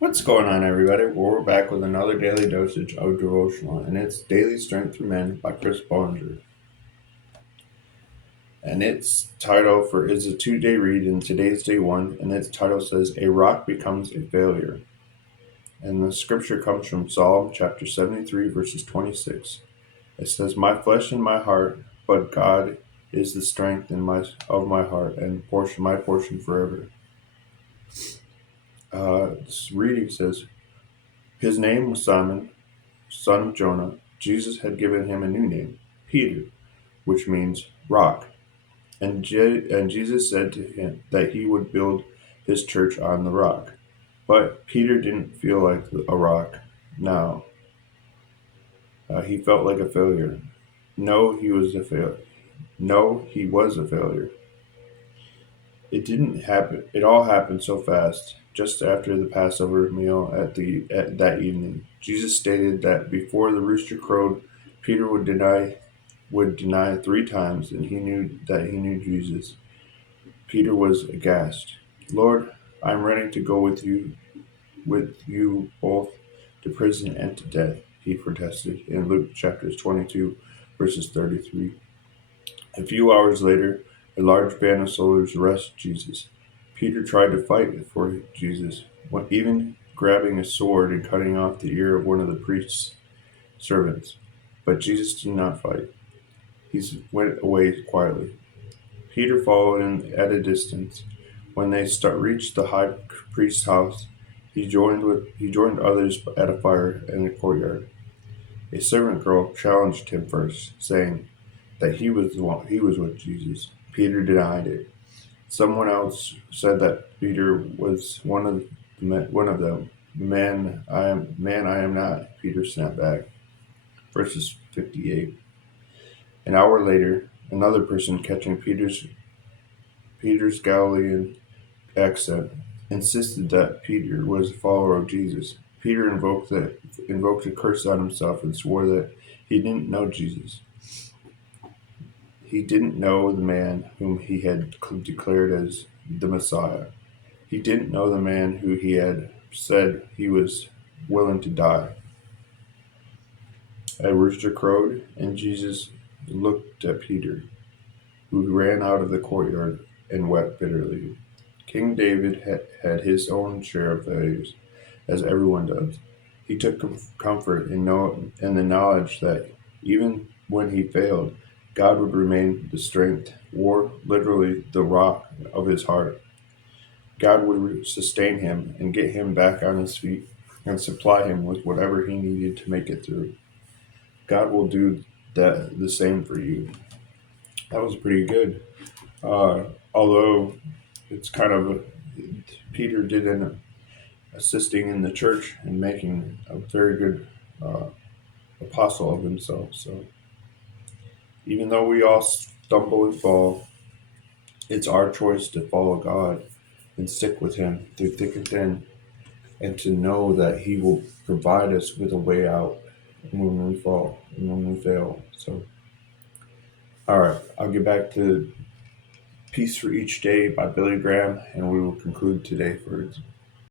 What's going on, everybody? Well, we're back with another daily dosage of Devotional, and it's Daily Strength Through Men by Bolinger. And its title for is a 2-day read, and today's day one, and its title says, A Rock Becomes a Failure. And the scripture comes from Psalm chapter 73, verses 26. It says, My flesh and my heart, but God is the strength of my heart, and my portion forever. This reading says, His name was Simon, son of Jonah. Jesus had given him a new name, Peter, which means rock. And Jesus said to him that he would build his church on the rock. But Peter didn't feel like a rock now. He felt like a failure. No, he was a failure. No, he was a failure. It didn't happen. It all happened so fast. Just after the Passover meal at that evening, Jesus stated that before the rooster crowed, Peter would deny 3 times, and he knew Jesus. Peter was aghast. Lord, I'm ready to go with you both to prison and to death, he protested in Luke chapters 22, verses 33. A few hours later, a large band of soldiers arrested Jesus. Peter tried to fight for Jesus, even grabbing a sword and cutting off the ear of one of the priest's servants. But Jesus did not fight. He went away quietly. Peter followed him at a distance. When they reached the high priest's house, he joined others at a fire in the courtyard. A servant girl challenged him first, saying that he was with Jesus. Peter denied it. Someone else said that Peter was one of them. Man, I am not. Peter snapped back. Verses 58. An hour later, another person catching Peter's Galilean accent insisted that Peter was a follower of Jesus. Peter invoked a curse on himself and swore that he didn't know Jesus. He didn't know the man whom he had declared as the Messiah. He didn't know the man who he had said he was willing to die. A rooster crowed, and Jesus looked at Peter, who ran out of the courtyard and wept bitterly. King David had his own share of failures, as everyone does. He took comfort in the knowledge that even when he failed, God would remain the strength, or literally the rock of his heart. God would sustain him and get him back on his feet and supply him with whatever he needed to make it through. God will do the same for you. That was pretty good. Although it's kind of Peter did end up assisting in the church and making a very good uh, apostle of himself. So even though we all stumble and fall, it's our choice to follow God and stick with Him through thick and thin, and to know that He will provide us with a way out when we fall and when we fail. So, all right, I'll get back to Peace for Each Day by Billy Graham, and we will conclude today for